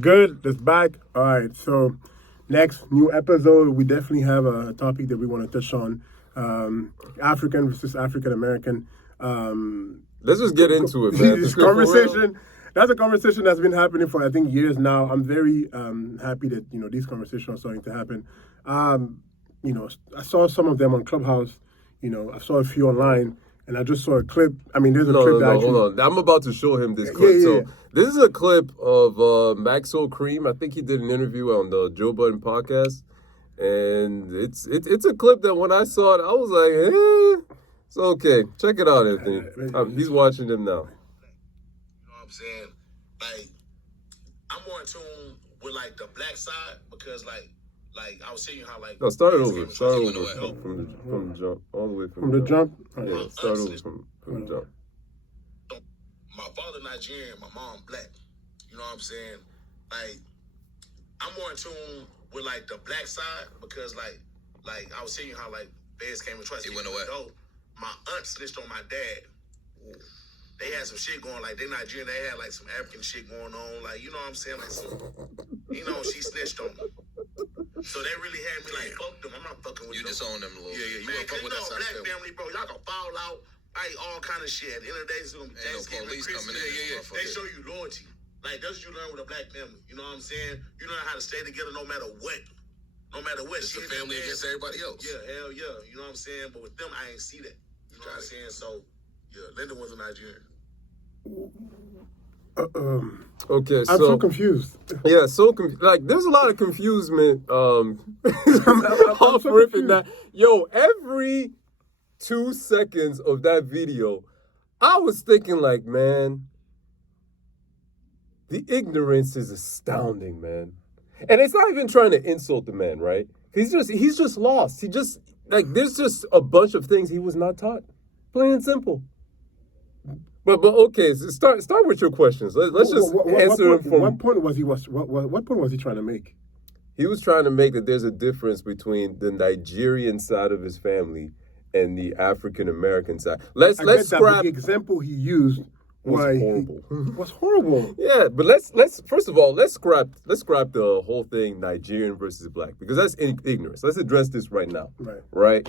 Good, that's back. All right, so next new episode, we definitely have a topic that we want to touch on: African versus African American. Let's just get into it, man. This conversation. That's a conversation that's been happening for I think years now. I'm very happy that these conversations are starting to happen. I saw some of them on Clubhouse. I saw a few online. And I just saw a clip. I mean, there's a clip that actually... Hold on. I'm about to show him this clip. So this is a clip of Maxwell Cream. I think he did an interview on the Joe Budden podcast. And it's a clip that when I saw it, I was like, it's okay. Check it out, Anthony. He's watching them now. You know what I'm saying? Like, I'm more in tune with, like, the black side because, like I was seeing how no, start it over. Start over from the jump, all the way from the jump. Yeah, start over from the jump. My father Nigerian, my mom black. You know what I'm saying? Like, I'm more in tune with like the black side because like I was seeing how like feds came and tried to. He went away. My aunt snitched on my dad. They had some shit going, like they Nigerian. They had like some African shit going on, like you know what I'm saying, like some, she snitched on me. So they really had me like, fuck them. I'm not fucking with them. You disown them a little bit. Yeah. You man, fuck with that black family, bro. Y'all can fall out, like all kind of shit. At the end of the day, it's gonna Thanksgiving, no Christmas. Yeah. They show you loyalty. Like that's what you learn with a black family. You know what I'm saying? You learn how to stay together no matter what. No matter what. It's a family against everybody else. Yeah, hell yeah. You know what I'm saying? But with them, I ain't see that. You know what I'm saying? So, yeah, Linda was a Nigerian. Okay, I'm so confused. Yeah, like there's a lot of confusement. I'm so confused. That. Yo, every 2 seconds of that video, I was thinking like, man, the ignorance is astounding, man. And it's not even trying to insult the man, right? He's just lost. He just there's just a bunch of things he was not taught, plain and simple. But okay, so start with your questions. Let's just answer them from. What point was he trying to make? He was trying to make that there's a difference between the Nigerian side of his family and the African American side. Let's scrap the example he used was horrible. Was horrible. Yeah, but let's first of all let's scrap the whole thing Nigerian versus black because that's ignorance. Let's address this right now. Right.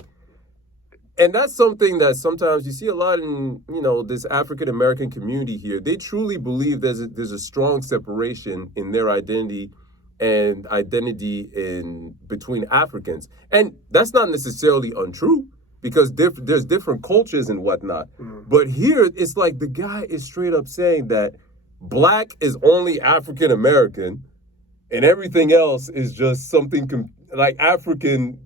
And that's something that sometimes you see a lot in, this African American community here. They truly believe there's a strong separation in their identity and identity in between Africans. And that's not necessarily untrue because there's different cultures and whatnot. But here it's like the guy is straight up saying that black is only African American and everything else is just something like African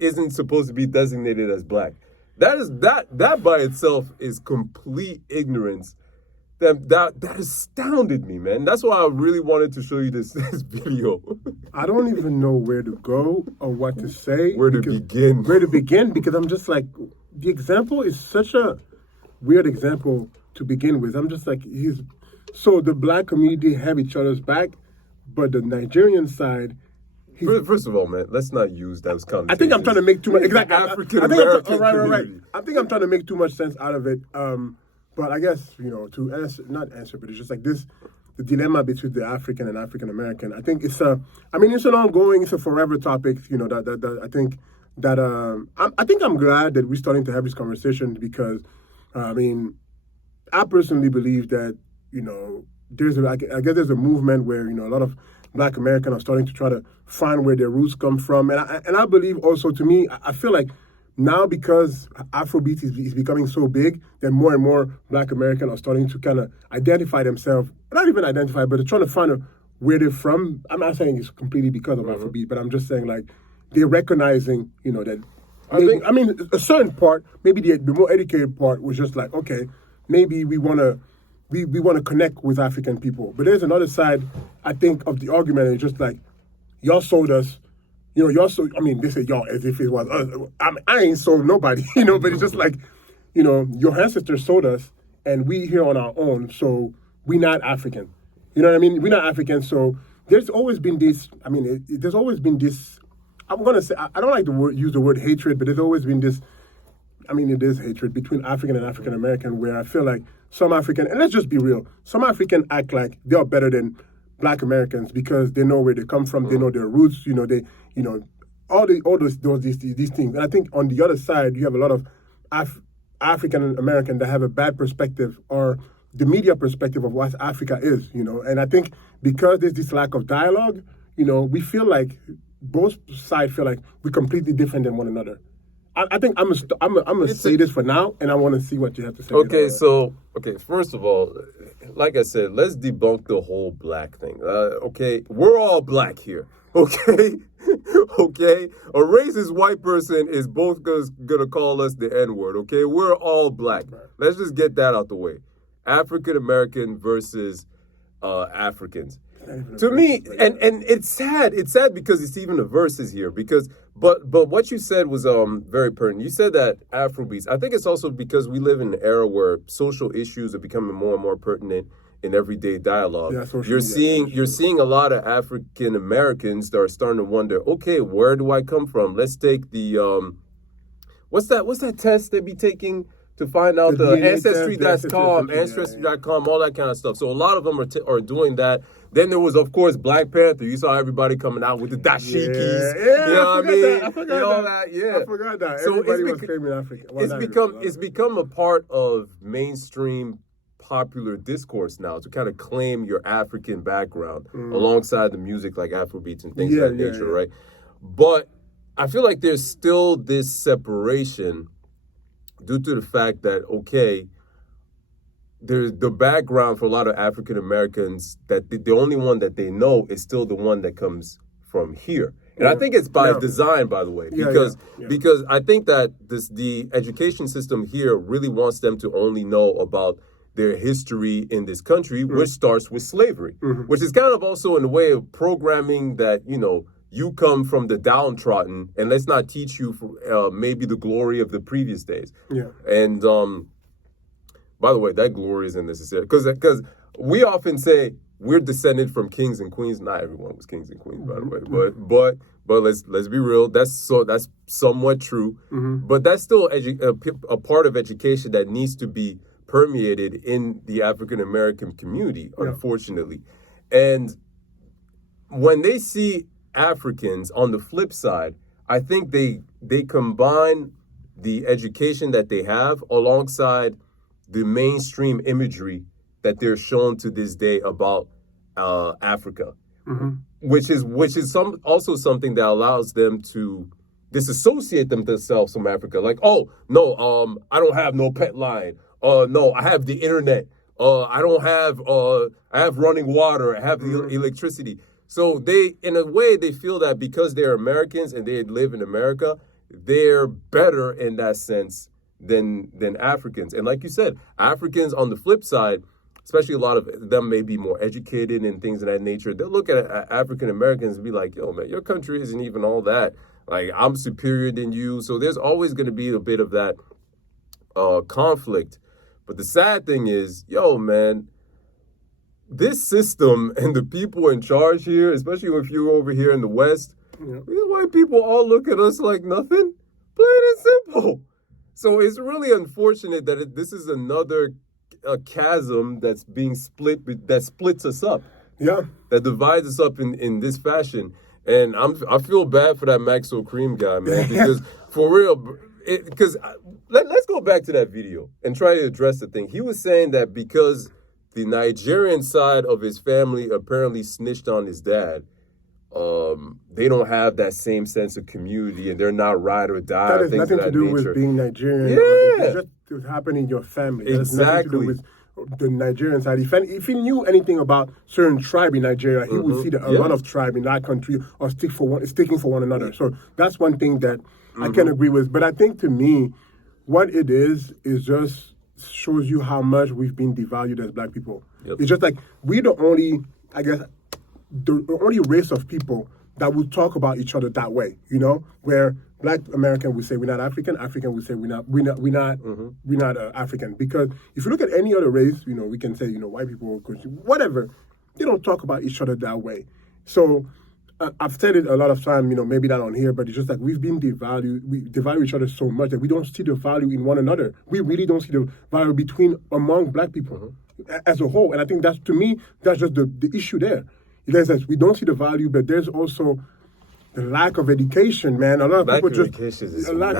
isn't supposed to be designated as black. That by itself is complete ignorance. That astounded me, man. That's why I really wanted to show you this video. I don't even know where to go or what to say. Where to begin because I'm just like, the example is such a weird example to begin with. I'm just like, so the black community have each other's back, but the Nigerian side. First of all, man, let's not use those connotations. I think I'm trying to make too much. Exactly. African American. Right. I think I'm trying to make too much sense out of it. But I guess to answer, but it's just like this: the dilemma between the African and African American. I think it's an ongoing, it's a forever topic. I think I'm glad that we're starting to have this conversation because, I personally believe that I guess there's a movement where a lot of Black Americans are starting to try to find where their roots come from. And I believe also, to me, I feel like now because Afrobeat is becoming so big, that more and more Black Americans are starting to kind of identify themselves, not even identify, but they're trying to find where they're from. I'm not saying it's completely because of Afrobeat, but I'm just saying like they're recognizing, that a certain part, maybe the more educated part was just like, okay, maybe we want to connect with African people. But there's another side, I think, of the argument. It's just like, y'all sold us. They say y'all as if it was us. I ain't sold nobody, but it's just like, your ancestors sold us and we here on our own, so we not African. You know what I mean? We're not African, so there's always been this, there's always been this, I'm going to say, I don't like to use the word hatred, but there's always been this, it is hatred between African and African American, where I feel like some African, and let's just be real, some African act like they are better than Black Americans because they know where they come from, they know their roots, they, all these things. And I think on the other side, you have a lot of African American that have a bad perspective or the media perspective of what Africa is, And I think because there's this lack of dialogue, we feel like both sides feel like we're completely different than one another. I think I'm gonna say this for now, and I want to see what you have to say. Okay, first of all, like I said, let's debunk the whole black thing. Okay, we're all black here. Okay, okay. A racist white person is both gonna call us the N-word. Okay, we're all black. Right. Let's just get that out the way. African American versus Africans. To me, and it's sad. It's sad because it's even the verses here. But what you said was very pertinent. You said that Afrobeats. I think it's also because we live in an era where social issues are becoming more and more pertinent in everyday dialogue. Yeah, you're seeing a lot of African Americans that are starting to wonder, okay, where do I come from? Let's take the what's that test they be taking to find out the ancestry.com, all that kind of stuff. So a lot of them are doing that. Then there was, of course, Black Panther. You saw everybody coming out with the dashikis. I forgot that. So everybody was claiming Africa. It's become a part of mainstream popular discourse now to kind of claim your African background alongside the music like Afrobeats and things of that nature, right? But I feel like there's still this separation due to the fact that, okay, there's the background for a lot of African Americans that the only one that they know is still the one that comes from here. And I think it's by design, by the way, because I think that the education system here really wants them to only know about their history in this country, which starts with slavery, which is kind of also in a way of programming that, you come from the downtrodden, and let's not teach you maybe the glory of the previous days. Yeah. And by the way, that glory isn't necessary because we often say we're descended from kings and queens. Not everyone was kings and queens, by the way. But let's be real. That's somewhat true. But that's still a part of education that needs to be permeated in the African American community, unfortunately. And when they see Africans on the flip side, I think they combine the education that they have alongside the mainstream imagery that they're shown to this day about Africa, which is also something that allows them to disassociate themselves from Africa. Like, oh no, I don't have no pet lion. No, I have the internet. I have running water. I have the electricity. So they, in a way, they feel that because they're Americans and they live in America, they're better in that sense than Africans. And like you said, Africans on the flip side, especially a lot of them may be more educated and things of that nature, they'll look at African Americans and be like, yo, man, your country isn't even all that. Like, I'm superior than you. So there's always going to be a bit of that conflict. But the sad thing is, yo, man, this system and the people in charge here, especially if you're over here in the West, these white people all look at us like nothing. Plain and simple. So it's really unfortunate that this is another chasm that's being that splits us up. Yeah. That divides us up in this fashion. And I feel bad for that Maxo Cream guy, man, because for real, let's go back to that video and try to address the thing. He was saying that because the Nigerian side of his family apparently snitched on his dad, they don't have that same sense of community and they're not ride or die. That has nothing to do with being Nigerian. Yeah. It's just happening in your family. Exactly. It has nothing to do with the Nigerian side. If he knew anything about certain tribe in Nigeria, he would see that a lot of tribe in that country are sticking for one another. So that's one thing that I can agree with. But I think to me, what it is just shows you how much we've been devalued as Black people. Yep. It's just like we're the only race of people that will talk about each other that way, where Black American will say we're not African, African will say we're not African. Because if you look at any other race, we can say, white people, whatever, they don't talk about each other that way. So I've said it a lot of times, maybe not on here, but it's just like we've been devalued. We devalue each other so much that we don't see the value in one another. We really don't see the value among Black people as a whole. And I think to me, that's just the issue there. we don't see the value, but there's also the lack of education, man. A lot of people just lack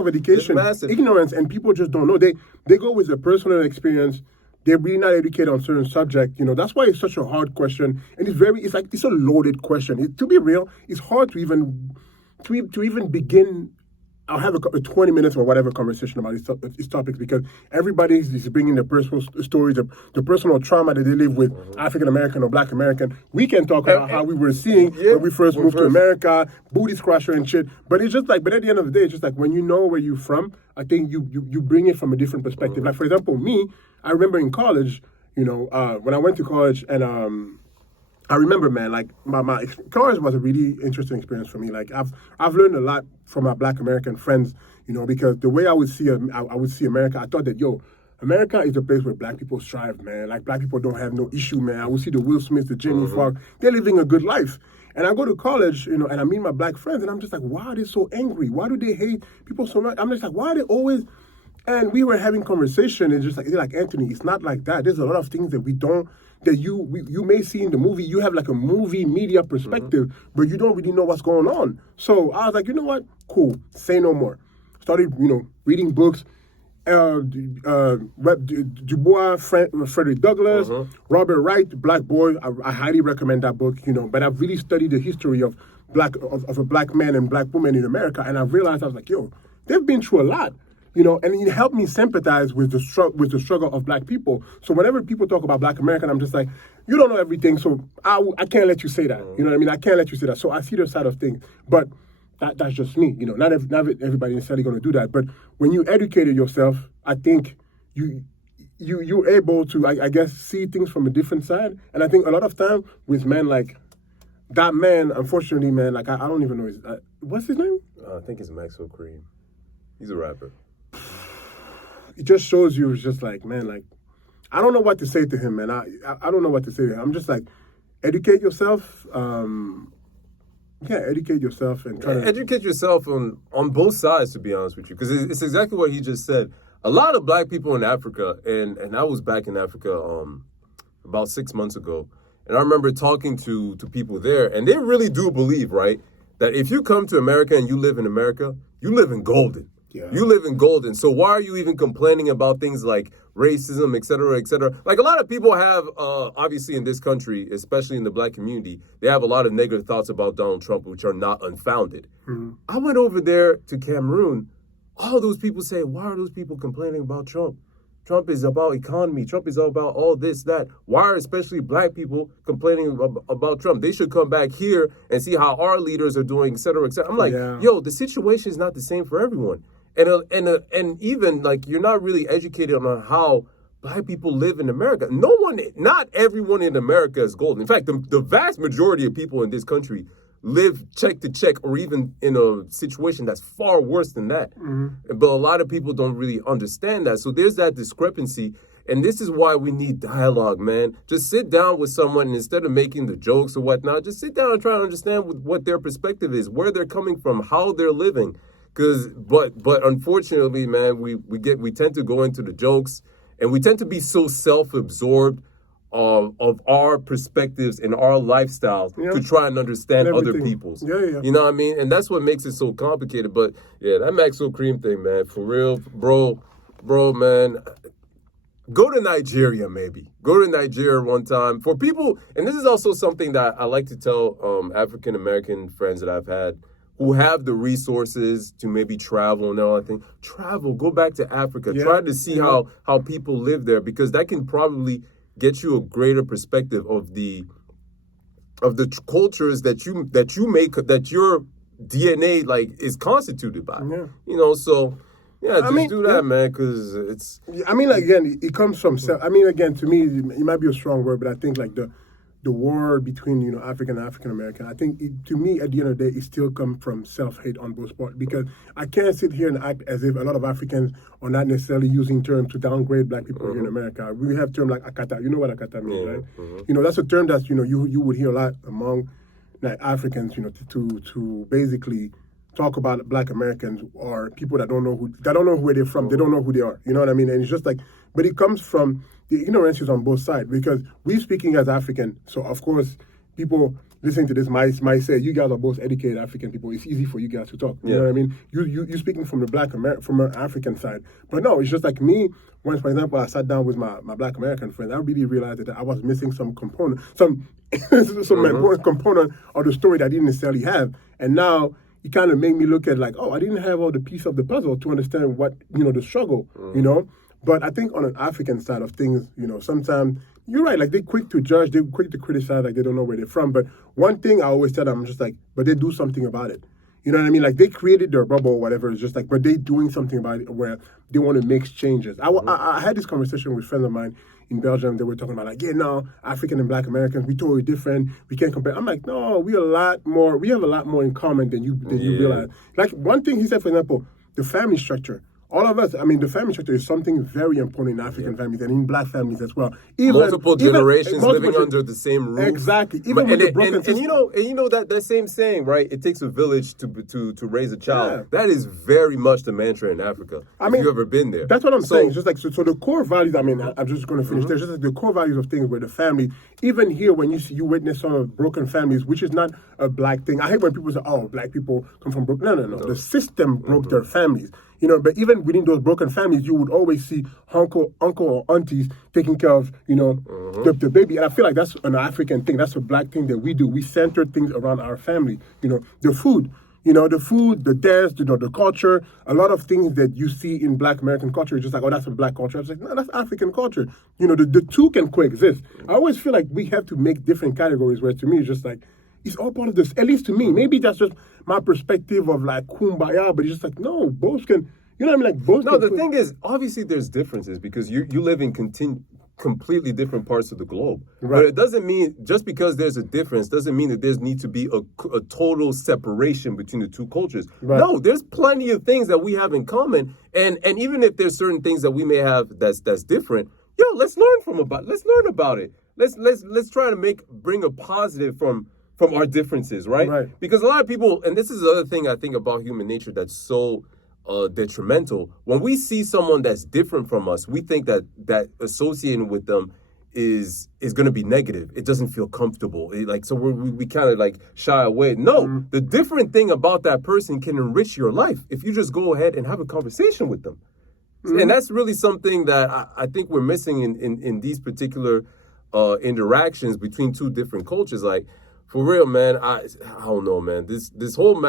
of education, ignorance, and people just don't know. They go with a personal experience. They're really not educated on certain subject. That's why it's such a hard question, and it's a loaded question. To be real, it's hard to even begin. I'll have a 20 minutes or whatever conversation about these topics because everybody is bringing their personal stories, the personal trauma that they live with African American or Black American. We can talk about how we were seeing when we first moved to America, booty scratcher and shit. But it's just but at the end of the day, it's just when you know where you're from, I think you bring it from a different perspective. Like, for example, me, I remember in college, when I went to college and I remember, man, my college was a really interesting experience for me. Like, I've learned a lot from my Black American friends, because the way I would see America, I thought that, America is a place where Black people strive, man. Like, Black people don't have no issue, man. I would see the Will Smiths, the Jamie Foxx, they're living a good life. And I go to college, and I meet my Black friends, and I'm just like, why are they so angry? Why do they hate people so much? I'm just like, why are they always... And we were having conversation, and they're like, Anthony, it's not like that. There's a lot of things that we don't... that you may see in the movie. You have like a movie media perspective, but you don't really know what's going on. So I was like, you know what? Cool. Say no more. Started, reading books. Du Bois, Frederick Douglass, Robert Wright, Black Boy. I highly recommend that book, But I've really studied the history of a Black man and Black woman in America, and I realized, I was like, they've been through a lot. And it helped me sympathize with the struggle of Black people. So whenever people talk about Black American, I'm just like, you don't know everything, so I can't let you say that. You know what I mean? I can't let you say that. So I see the side of things, but that's just me. Not everybody necessarily going to do that. But when you educated yourself, I think you're able to, I guess, see things from a different side. And I think a lot of time with men like that man, unfortunately, man, like I don't even know what's his name? I think it's Maxwell Cream. He's a rapper. It just shows you, it's just like, man, like, I don't know what to say to him, man. I don't know what to say to him. I'm just like, educate yourself. Educate yourself and try to... Educate yourself on both sides, to be honest with you, because it's exactly what he just said. A lot of Black people in Africa, and I was back in Africa about 6 months ago, and I remember talking to people there, and they really do believe, right, that if you come to America and you live in America, you live in golden. Yeah. You live in golden. So why are you even complaining about things like racism, et cetera, et cetera? Like, a lot of people have, obviously in this country, especially in the Black community, they have a lot of negative thoughts about Donald Trump, which are not unfounded. I went over there to Cameroon. All those people say, why are those people complaining about Trump? Trump is about economy. Trump is all about all this, that. Why are especially Black people complaining about Trump? They should come back here and see how our leaders are doing, et cetera, et cetera. I'm like, the situation is not the same for everyone. And even, like, you're not really educated on how Black people live in America. Not everyone in America is golden. In fact, the vast majority of people in this country live check to check, or even in a situation that's far worse than that. But a lot of people don't really understand that. So there's that discrepancy. And this is why we need dialogue, man. Just sit down with someone, and instead of making the jokes or whatnot, just sit down and try to understand what their perspective is, where they're coming from, how they're living. But unfortunately, man, we tend to go into the jokes, and we tend to be so self-absorbed of our perspectives and our lifestyles to try and understand other people's. You know what I mean? And that's what makes it so complicated. But yeah, that Maxwell Cream thing, man, for real, bro, man. Go to Nigeria, maybe. Go to Nigeria one time. For people, and this is also something that I like to tell African American friends that I've had, who have the resources to maybe travel and all that thing. Travel, go back to Africa. Try to see how people live there, because that can probably get you a greater perspective of the cultures that you make, that your DNA like is constituted by. So do that, man, because it's... I mean, like, again, it comes from self. I mean, again, to me, it might be a strong word, but I think, like, the war between, African and African American, I think, to me, at the end of the day, it still comes from self-hate on both parts, because I can't sit here and act as if a lot of Africans are not necessarily using terms to downgrade Black people here in America. We have terms like akata. You know what akata means, right? That's a term that, you would hear a lot among, like, Africans, to basically talk about Black Americans or people that don't know where they're from. They don't know who they are. You know what I mean? And it's just like, but it comes from the ignorance is on both sides, because we speaking as African. So of course, people listening to this might say, you guys are both educated African people. It's easy for you guys to talk. You know what I mean? You speaking from the from an African side. But no, it's just like me. Once, for example, I sat down with my Black American friend, I really realized that I was missing some component, some important component of the story that I didn't necessarily have. And now it kind of made me look at like, oh, I didn't have all the piece of the puzzle to understand what, the struggle, But I think on an African side of things, sometimes you're right, like they're quick to judge, they're quick to criticize, like they don't know where they're from. But one thing I always tell them, I'm just like, but they do something about it. You know what I mean? Like they created their bubble or whatever. It's just like, but they doing something about it where they want to make changes. I had this conversation with friends of mine in Belgium. They were talking about like, African and Black Americans, we totally different. We can't compare. I'm like, no, we have a lot more in common than you realize. Like one thing he said, for example, the family structure. All of us, the family structure is something very important in African families and in Black families as well. Multiple generations living under the same roof. Exactly. Even with the broken system. And that same saying, right? It takes a village to raise a child. Yeah. That is very much the mantra in Africa. If you've ever been there. That's what I'm saying. Just like so the core values. I'm just going to finish there. Just like the core values of things where the family. Even here, when you witness some of broken families, which is not a Black thing. I hate when people say, "Oh, Black people come from broken." No. The system broke their families. But even within those broken families, you would always see uncle or aunties taking care of, the baby. And I feel like that's an African thing. That's a Black thing that we do. We center things around our family. The food, the dance, the culture. A lot of things that you see in Black American culture is just like, oh, that's a Black culture. I was like, no, that's African culture. The two can coexist. I always feel like we have to make different categories, where to me it's just like, it's all part of this, at least to me. Maybe that's just my perspective of like kumbaya, but it's just like, no, both can, Like both. No, the thing is, obviously there's differences because you live in completely different parts of the globe. Right. But it doesn't mean, just because there's a difference, doesn't mean that there's need to be a total separation between the two cultures. Right. No, there's plenty of things that we have in common. And even if there's certain things that we may have that's different, let's learn about it. Let's try to bring a positive from our differences, right? Because a lot of people, and this is the other thing I think about human nature that's so detrimental. When we see someone that's different from us, we think that associating with them is going to be negative. It doesn't feel comfortable. So we kind of like shy away. No, the different thing about that person can enrich your life if you just go ahead and have a conversation with them. And that's really something that I think we're missing in these particular interactions between two different cultures. Like, for real, man, I don't know, man. This whole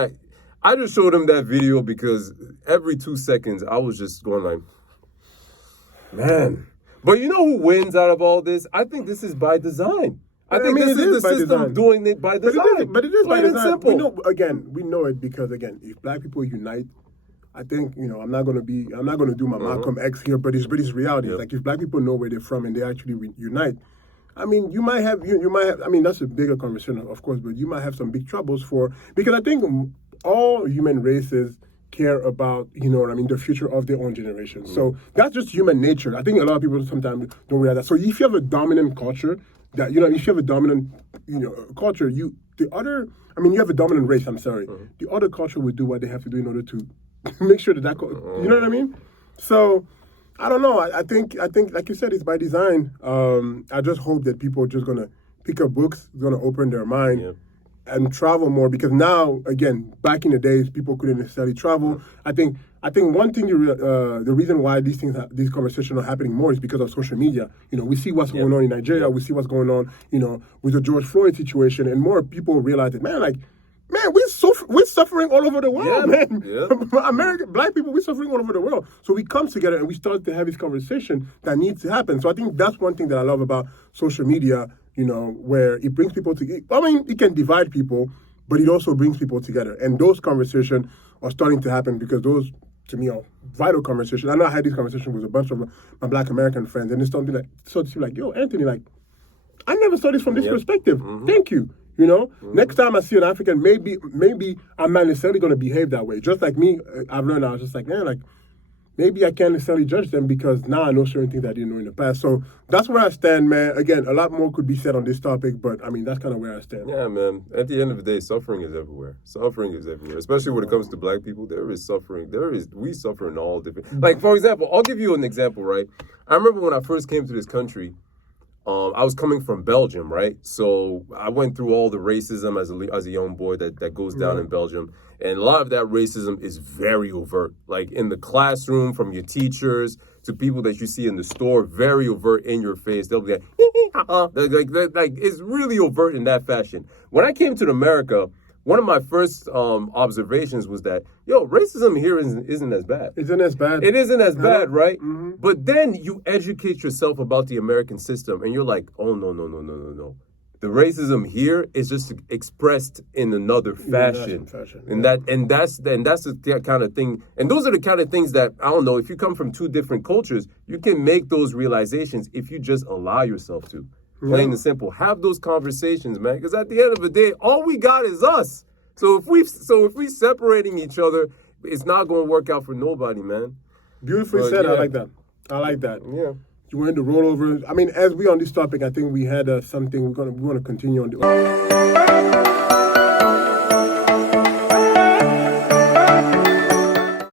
I just showed him that video because every 2 seconds I was just going like, man. But you know who wins out of all this? I think this is by design. I think this is the system doing it by design. But it is by design. Simple. We know it because if Black people unite, I think, I'm not gonna do my Malcolm X here, but it's reality. Yep. Like if Black people know where they're from and they actually unite, you might have, that's a bigger conversation, of course, but you might have some big troubles because I think all human races care about, the future of their own generation. So that's just human nature. I think a lot of people sometimes don't realize that. So if you have a dominant culture, if you have a dominant, culture, you have a dominant race, the other culture will do what they have to do in order to make sure that you know what I mean? So I don't know. I think like you said, it's by design. I just hope that people are just gonna pick up books, gonna open their mind and travel more, because now, again, back in the days, people couldn't necessarily travel. I think one thing the reason why these conversations are happening more is because of social media. We see what's going on in Nigeria. We see what's going on, with the George Floyd situation, and more people realize that, man, we're suffering all over the world, man. Yeah. Black people, we're suffering all over the world. So we come together and we start to have this conversation that needs to happen. So I think that's one thing that I love about social media, where it brings people together. It can divide people, but it also brings people together. And those conversations are starting to happen because those, to me, are vital conversations. I know I had this conversation with a bunch of my Black American friends, and it's something that sort of like, yo, Anthony, like, I never saw this from this perspective. Thank you. Next time I see an African, maybe I'm not necessarily going to behave that way. Just like me, I've learned, I was just like, man, like, maybe I can't necessarily judge them because now I know certain things that I didn't know in the past. So that's where I stand, man. Again, a lot more could be said on this topic, but I mean, that's kind of where I stand. Yeah, man. At the end of the day, suffering is everywhere. Suffering is everywhere. Especially when it comes to black people, there is suffering. We suffer in all different... Like, for example, I'll give you an example, right? I remember when I first came to this country, I was coming from Belgium, right? So I went through all the racism as a young boy that goes down in Belgium. And a lot of that racism is very overt. Like in the classroom, from your teachers to people that you see in the store, very overt in your face. They'll be like, like it's really overt in that fashion. When I came to America, one of my first observations was that, racism here isn't as bad. Isn't as bad. It isn't as bad, right? Mm-hmm. But then you educate yourself about the American system, and you're like, oh, no. The racism here is just expressed in another fashion. And that's the kind of thing. And those are the kind of things that, I don't know, if you come from two different cultures, you can make those realizations if you just allow yourself to. Plain and simple. Have those conversations, man. Because at the end of the day, all we got is us. So if we separating each other, it's not going to work out for nobody, man. Beautifully said. Yeah. I like that. Yeah. You wanted to roll over. I mean, as we on this topic, I think we had something we want to continue on.